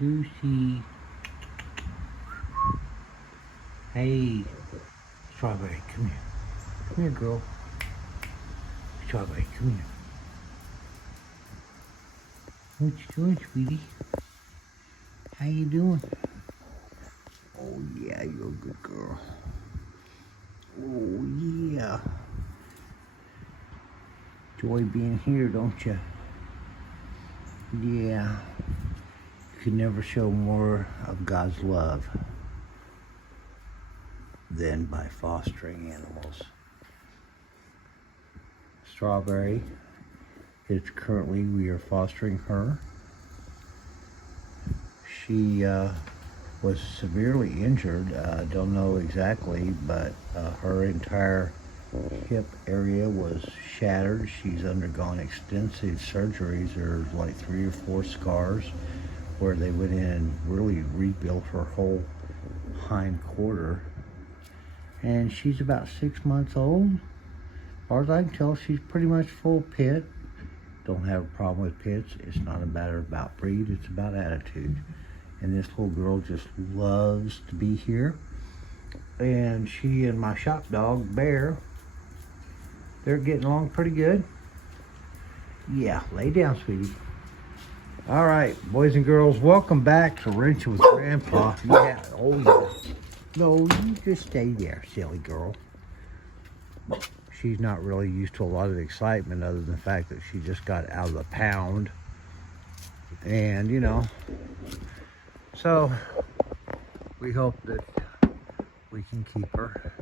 Lucy. Hey, Strawberry, come here. Come here, girl. Strawberry, come here. What you doing, sweetie? How you doing? Oh, yeah, you're a good girl. Oh, yeah. Enjoy being here, don't you? Yeah. You can never show more of God's love than by fostering animals. Strawberry is currently, we are fostering her. She was severely injured. Don't know exactly, but her entire hip area was shattered. She's undergone extensive surgeries. There's like 3 or 4 scars where they went in and really rebuilt her whole hind quarter. And she's about 6 months old. As far as I can tell, she's pretty much full pit. Don't have a problem with pits. It's not a matter about breed, it's about attitude. And this little girl just loves to be here. And she and my shop dog, Bear, they're getting along pretty good. Yeah, lay down, sweetie. All right, boys and girls, welcome back to Wrenching with Grandpa. Yeah, oh yeah. No, you just stay there, silly girl. She's not really used to a lot of excitement other than the fact that she just got out of the pound. And, you know, so we hope that we can keep her.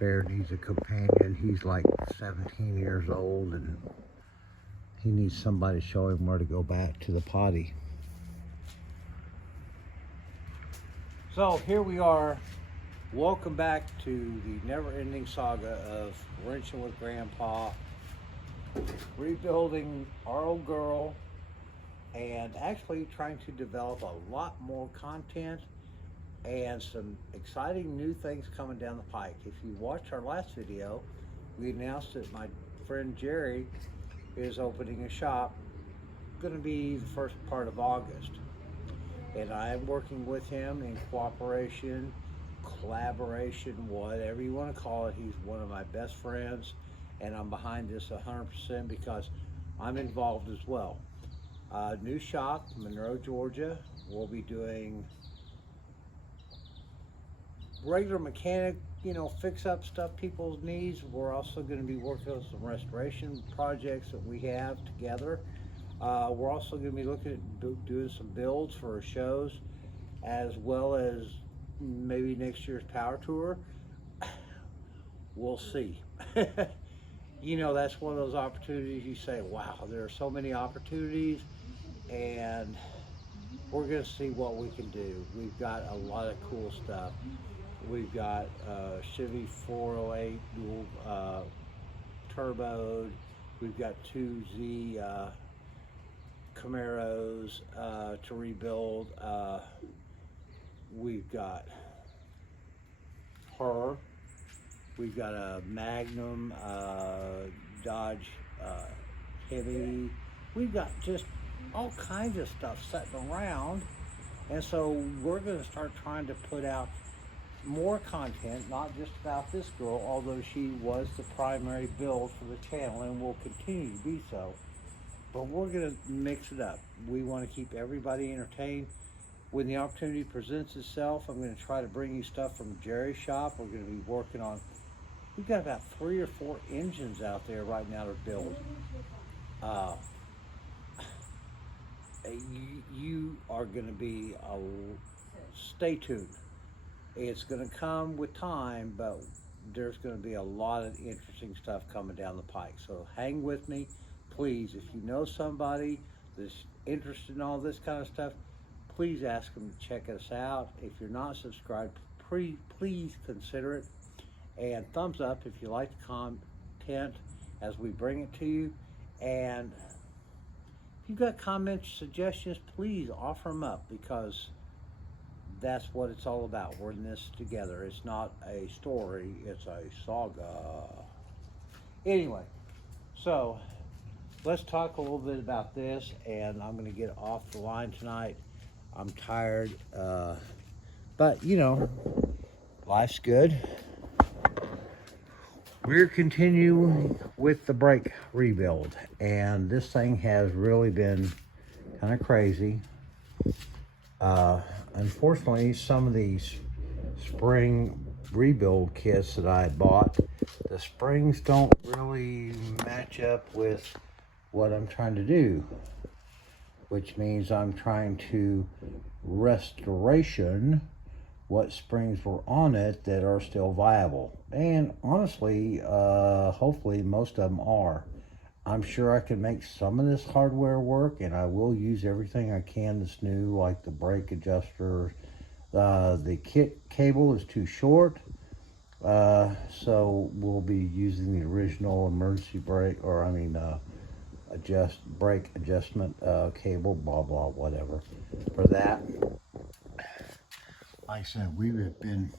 Bear needs a companion. He's like 17 years old and he needs somebody to show him where to go back to the potty. So here we are. Welcome back to the never-ending saga of Wrenching with Grandpa, rebuilding our old girl, and actually trying to develop a lot more content and some exciting new things coming down the pike. If you watched our last video, we announced that my friend Jerry is opening a shop, going to be the first part of August. And I'm working with him in cooperation, collaboration, whatever you want to call it. He's one of my best friends, and I'm behind this 100% because I'm involved as well. New shop, Monroe, Georgia. We'll be doing regular mechanic, fix up stuff people's needs. We're also going to be working on some restoration projects that we have together. We're also going to be looking at doing some builds for shows, as well as maybe next year's power tour. We'll see. That's one of those opportunities you say, wow, there are so many opportunities, and we're going to see what we can do. We've got a lot of cool stuff. We've got Chevy 408 dual turboed. We've got 2 Z Camaros to rebuild. We've got her. We've got a Magnum Dodge Heavy. We've got just all kinds of stuff sitting around, and so we're going to start trying to put out more content, not just about this girl, although she was the primary build for the channel and will continue to be so. But we're going to mix it up. We want to keep everybody entertained. When the opportunity presents itself, I'm going to try to bring you stuff from Jerry's shop. We're going to be working on, we've got about 3 or 4 engines out there right now to build. You are going to be, stay tuned. It's going to come with time, but there's going to be a lot of interesting stuff coming down the pike. So hang with me, please. If you know somebody that's interested in all this kind of stuff, please ask them to check us out. If you're not subscribed, please consider it. And thumbs up if you like the content as we bring it to you. And if you've got comments, suggestions, please offer them up, because that's what it's all about. We're in this together. It's not a story, it's a saga. Anyway, so let's talk a little bit about this, and I'm going to get off the line tonight. I'm tired, but you know, life's good. We're continuing with the brake rebuild, and this thing has really been kind of crazy. Unfortunately, some of these spring rebuild kits that I bought, the springs don't really match up with what I'm trying to do, which means I'm trying to restoration what springs were on it that are still viable. And honestly, hopefully most of them are. I'm sure I can make some of this hardware work, and I will use everything I can that's new, like the brake adjuster. The kit cable is too short, so we'll be using the original emergency brake, or brake adjustment cable, blah blah whatever. For that, like I said, we've been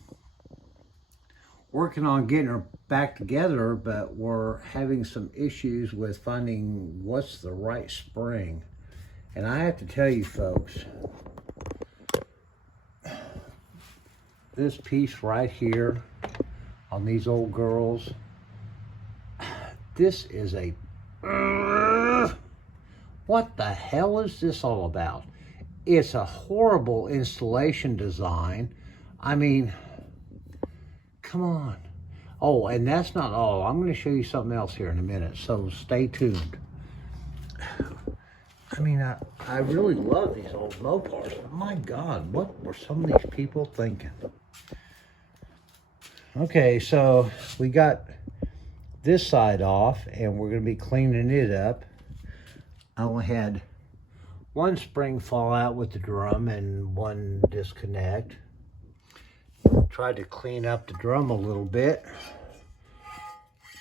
working on getting her back together, but we're having some issues with finding what's the right spring. And I have to tell you folks, this piece right here on these old girls, this is a what the hell is this all about? It's a horrible installation design. I mean, come on. Oh, and that's not all. I'm going to show you something else here in a minute, so stay tuned. I mean, I really love these old Mopars. My God, what were some of these people thinking? Okay, so we got this side off, and we're going to be cleaning it up. I only had one spring fall out with the drum and one disconnect. Tried to clean up the drum a little bit.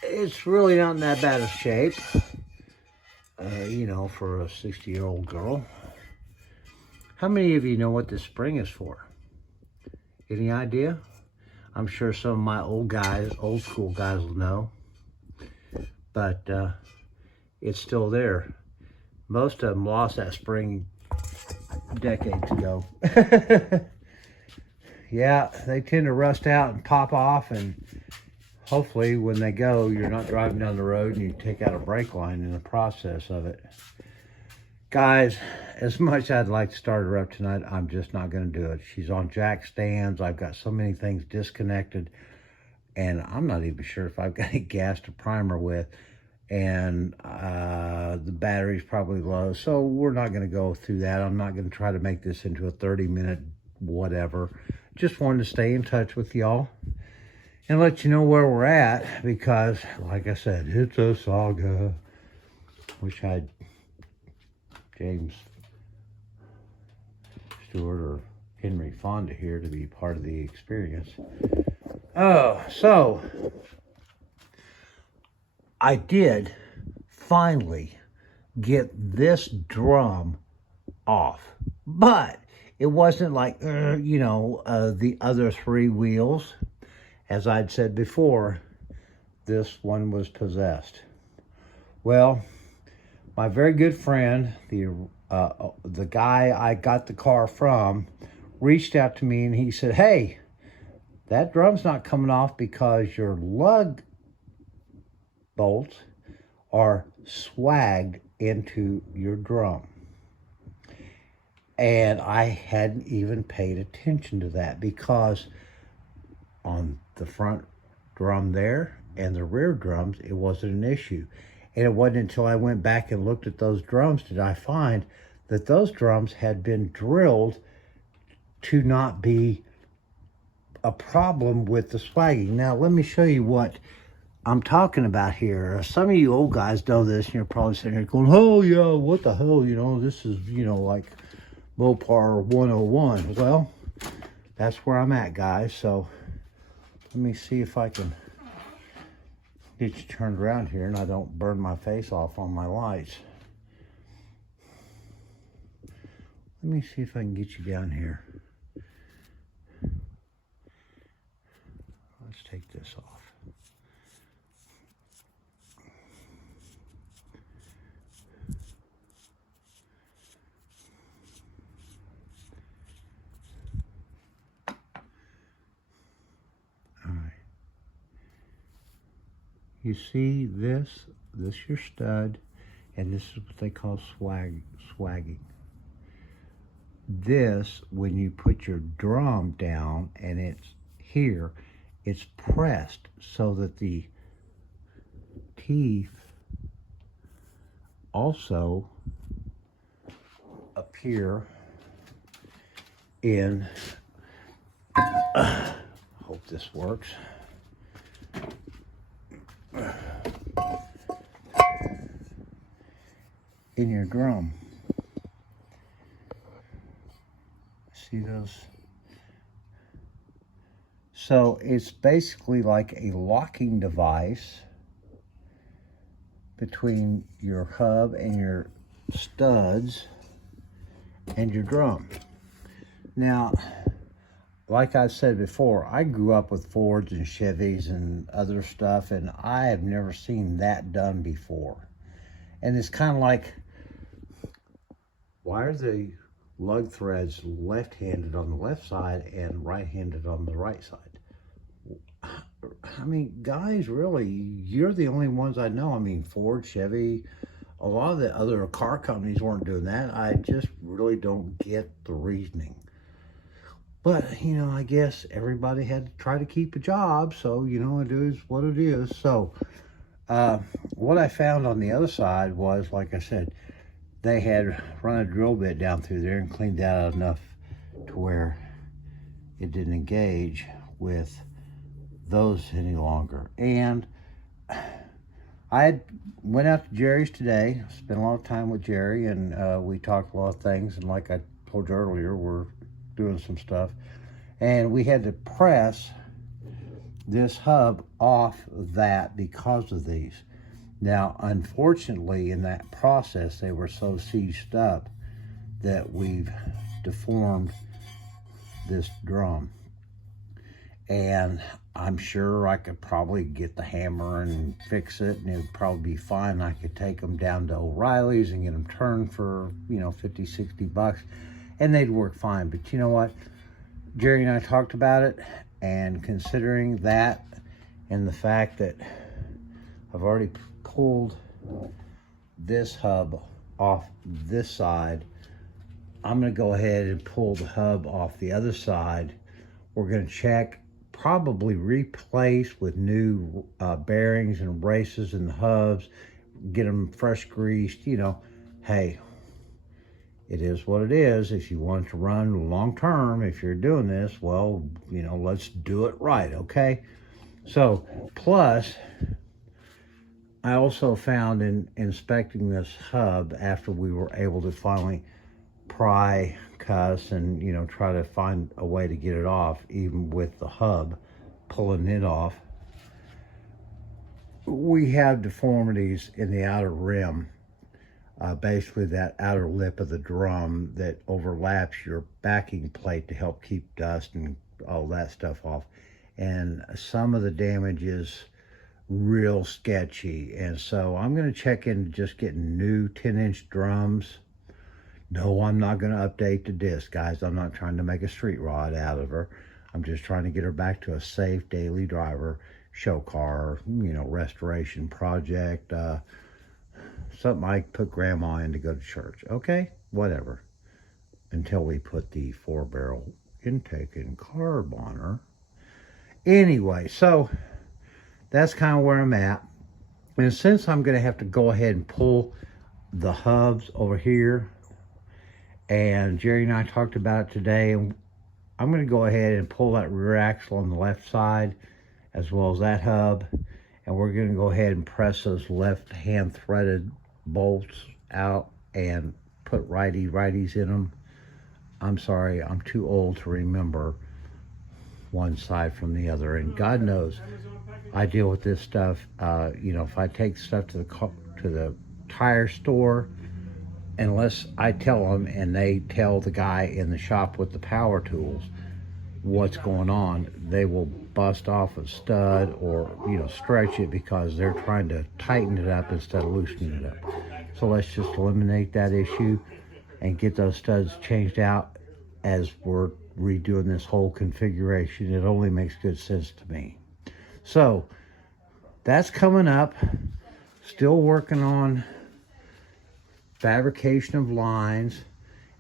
It's really not in that bad of shape, you know, for a 60-year-old girl. How many of you know what this spring is for? Any idea? I'm sure some of my old school guys will know. But it's still there. Most of them lost that spring decades ago. Yeah, they tend to rust out and pop off, and hopefully when they go, you're not driving down the road and you take out a brake line in the process of it. Guys, as much as I'd like to start her up tonight, I'm just not going to do it. She's on jack stands. I've got so many things disconnected, and I'm not even sure if I've got any gas to prime her with, and the battery's probably low, so we're not going to go through that. I'm not going to try to make this into a 30-minute whatever. Just wanted to stay in touch with y'all and let you know where we're at, because like I said, it's a saga. Wish I had James Stewart or Henry Fonda here to be part of the experience. Oh, so I did finally get this drum off, but it wasn't like, the other three wheels. As I'd said before, this one was possessed. Well, my very good friend, the guy I got the car from, reached out to me and he said, hey, that drum's not coming off because your lug bolts are swagged into your drum. And I hadn't even paid attention to that, because on the front drum there and the rear drums, it wasn't an issue. And it wasn't until I went back and looked at those drums did I find that those drums had been drilled to not be a problem with the swagging. Now, let me show you what I'm talking about here. Some of you old guys know this, and you're probably sitting here going, oh yeah, what the hell, this is, like Mopar 101. Well, that's where I'm at, guys. So let me see if I can get you turned around here and I don't burn my face off on my lights. Let me see if I can get you down here. Let's take this off. you see this? This is your stud, and this is what they call swagging. This, when you put your drum down and it's here, it's pressed so that the teeth also appear in, hope this works, in your drum. See those? So it's basically like a locking device between your hub and your studs and your drum. Now, like I said before, I grew up with Fords and Chevys and other stuff, and I have never seen that done before. And it's kind of like, why are the lug threads left-handed on the left side and right-handed on the right side? I mean, guys, really, you're the only ones I know. I mean, Ford, Chevy, a lot of the other car companies weren't doing that. I just really don't get the reasoning. But, you know, I guess everybody had to try to keep a job, so, you know, it is what it is. So, what I found on the other side was, like I said, they had run a drill bit down through there and cleaned that out enough to where it didn't engage with those any longer. And I went out to Jerry's today, spent a lot of time with Jerry, and we talked a lot of things. And like I told you earlier, we're doing some stuff. And we had to press this hub off of that because of these. Now, unfortunately, in that process, they were so seized up that we've deformed this drum. And I'm sure I could probably get the hammer and fix it, and it would probably be fine. I could take them down to O'Reilly's and get them turned for, you know, 50, 60 bucks, and they'd work fine. But you know what? Jerry and I talked about it, and considering that and the fact that I've already pulled this hub off this side, I'm going to go ahead and pull the hub off the other side. We're going to check, probably replace with new bearings and braces in the hubs, get them fresh greased. You know, hey, it is what it is. If you want to run long term, if you're doing this, well, you know, let's do it right, okay? So, plus, I also found in inspecting this hub, after we were able to finally pry, cuss, and, you know, try to find a way to get it off, even with the hub pulling it off, we have deformities in the outer rim, basically that outer lip of the drum that overlaps your backing plate to help keep dust and all that stuff off. And some of the damage is real sketchy, and so I'm going to check into just getting new 10-inch drums. No, I'm not going to update the disc, guys. I'm not trying to make a street rod out of her. I'm just trying to get her back to a safe daily driver, show car, you know, restoration project, something I put grandma in to go to church. Okay, whatever, until we put the 4-barrel intake and carb on her. Anyway, so that's kind of where I'm at. And since I'm going to have to go ahead and pull the hubs over here, and Jerry and I talked about it today, and I'm going to go ahead and pull that rear axle on the left side as well as that hub, and we're going to go ahead and press those left hand threaded bolts out and put righties in them. I'm sorry, I'm too old to remember one side from the other, and God knows I deal with this stuff. You know, if I take stuff to the tire store, unless I tell them and they tell the guy in the shop with the power tools what's going on, they will bust off a stud or, you know, stretch it because they're trying to tighten it up instead of loosening it up. So let's just eliminate that issue and get those studs changed out as we're redoing this whole configuration. It only makes good sense to me. So that's coming up. Still working on fabrication of lines.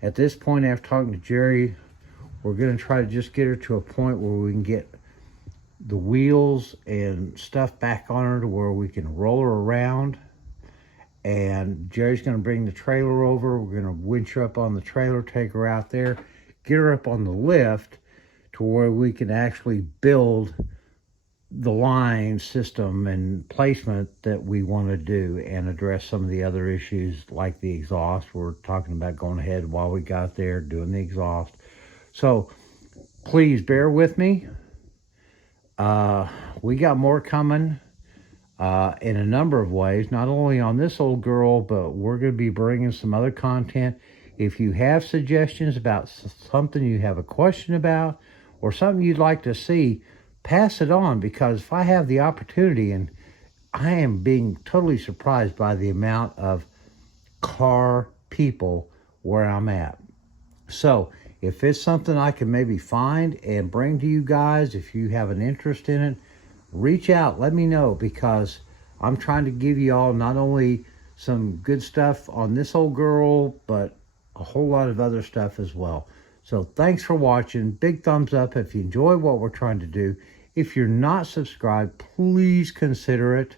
At this point, after talking to Jerry, we're going to try to just get her to a point where we can get the wheels and stuff back on her to where we can roll her around. And Jerry's going to bring the trailer over. We're going to winch her up on the trailer, take her out there, get her up on the lift to where we can actually build the line system and placement that we want to do and address some of the other issues like the exhaust. We're talking about going ahead while we got there, doing the exhaust. So please bear with me. We got more coming in a number of ways, not only on this old girl, but we're going to be bringing some other content. If you have suggestions about something you have a question about or something you'd like to see, pass it on, because if I have the opportunity, and I am being totally surprised by the amount of car people where I'm at. So if it's something I can maybe find and bring to you guys, if you have an interest in it, reach out, let me know, because I'm trying to give you all not only some good stuff on this old girl, but a whole lot of other stuff as well. So thanks for watching. Big thumbs up if you enjoy what we're trying to do. If you're not subscribed, please consider it,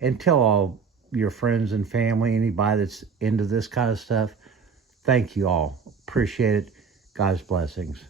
and tell all your friends and family, anybody that's into this kind of stuff. Thank you all. Appreciate it. God's blessings.